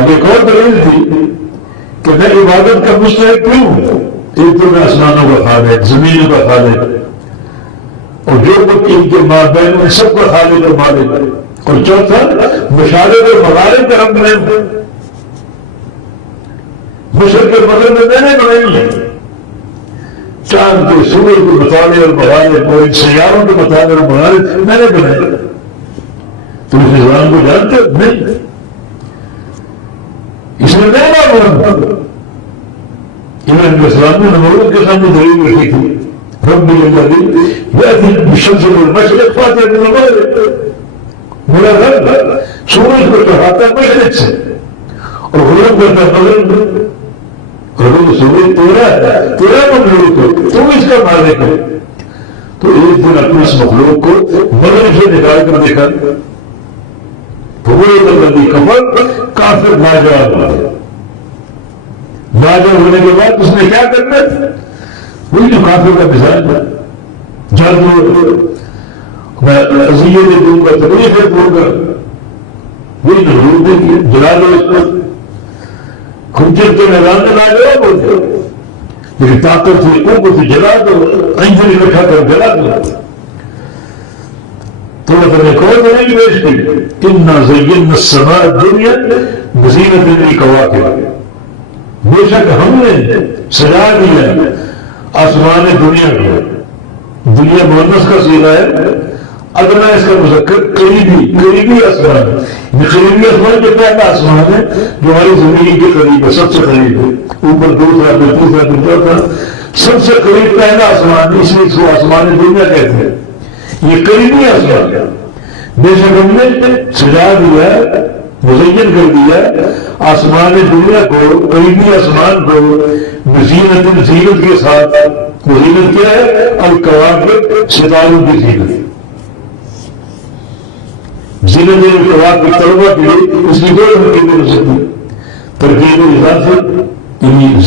اب ایک اور دلیل تھی کہ میں عبادت کا مستحق کیوں ہوں؟ ایک تو میں آسمانوں کا خالق، زمینوں کا خالق، اور جو کچھ ان کے مابین ان سب کا خالق اور مالک، اور چوتھا مشارق اور مغارب کا رب میں ہوں، مشرق کے مغرب میں میں نے بنائی ہے، چاند کے سورج کے مطالعے اور مغارب اور ان سیاروں کے مطالعے اور مغارب میں نے بنائے۔ تم اس نظام کو جانتے ہو؟ نہیں، اس میں میں معلوم ہوں۔ امام علیہ السلام نے نمرود کے سامنے دلیل رکھی تھی، رب الذی یأتی بالشمس من المشرق فأتی من المغرب، میرا رب سورج کو چڑھاتا ہے مشرق سے اور غروب کرتا ہے مغرب میں، اور سورج تیرا مخلوق ہے، تم اس کا مالک ہے۔ تو ایک دن اپنے اس مخلوق کو مغرب سے نکال کر دیکھا تو وہ الذی کفر، کافر لاجواب ہو گیا۔ لاجواب ہونے کے بعد اس نے کیا کرنا؟ وہی جو کافر کا مزاج ہے، جادو، میں اذیت دوں گا، تکلیفیں دوں گا، وہی نمرود نے کیا، جلا دو اس پر۔ کھنجر کے میدان میں لاجواب ہو گیا، لیکن طاقت تھی، قوت تھی، جلا دو، اینجل رکھا کر جلا دو۔ تو اللہ نے کون دلیل پیش کی؟ انا زینا السماء الدنیا بزینۃ الکواکب، بے شک ہم نے سجا دیا آسمان دنیا کو۔ دنیا مؤنث کا صیغہ ہے، ادنا اس کا مذکر قریبی آسمان۔ یہ قریبی آسمان جو پہلا آسمان ہے جو ہماری زمین کے قریب ہے، سب سے قریب ہے، اوپر دوسرا پھر تیسرا پھر چوتھا، سب سے قریب پہلا آسمان، اس لیے اس کو آسمان دنیا کہتے ہیں۔ یہ قریبی آسمان ہے، بے شک ہم نے سجا دیا، مزین کر دیا آسمان دنیا کو، قریبی آسمان کو، زینت کے ساتھ۔ زینت کیا ہے؟ الکواکب، ستاروں کی زینت۔ زینت الکواکب طلبہ کے لیے اس کی کوئی ترکیب ہو سکتی، ترکیب حساب سے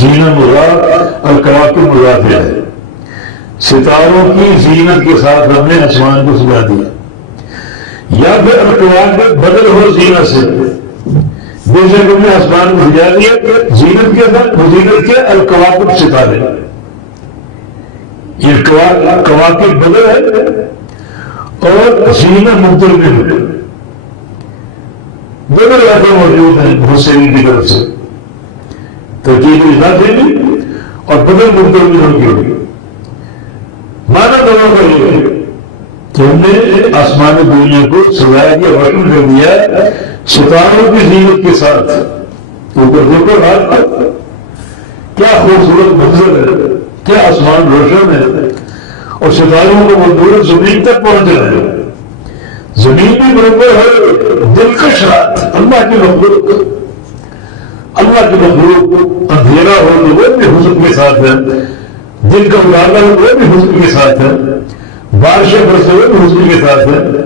زینت مراد، الکواکب مراد ہے۔ ستاروں کی زینت کے ساتھ ہم نے آسمان کو سجا دیا، یا پھر الکواکب بدل ہو زینت سے، بے شک ہم نے آسمان کو سجا دیا زینت کے ساتھ۔ زینت کے الکواکب ستارے، یہ کواکب بدل ہے اور زینت مبتل ہے، بدل ایسے موجود ہیں حسین کی طرف سے، ترکیب حساب سے بھی اور بدل مبتل بھی ہوگی۔ مانا دونوں کا یہ ہے کہ ہم نے آسمان دنیا کو سجایا گیا، روشن کر دیا ستاروں کی زینت کے ساتھ۔ اوپر دیکھو رات کیا خوبصورت منظر ہے، کیا آسمان روشن ہے، اور ستاروں کو منظور زمین تک پہنچ رہے ہیں، زمین بھی برابر ہے، دلکش رات۔ اللہ کی مخلوق، اللہ کی مخلوق، اندھیرا ہو تو وہ بھی حسن کے ساتھ ہے، دن کا اجالا ہو وہ بھی حسن کے ساتھ ہے، بارشیں برسے ہوئے بھی حسن کے ساتھ ہے،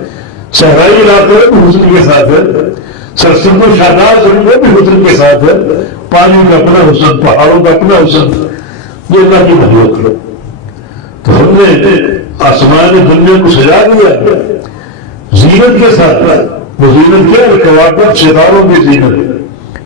صحرائی علاقے بھی حسن کے ساتھ ہے، سرسبز و شاداب زمین وہ بھی حسن کے ساتھ ہے، پانی کا اپنا حسن، پہاڑوں کا اپنا حسن، یہ اللہ کی مخلوق ہے۔ تو ہم نے آسمان دنیا کو سجا دیا زینت کے ساتھ۔ وہ زینت کیا ہے؟ کواکب، ستاروں کی زینت۔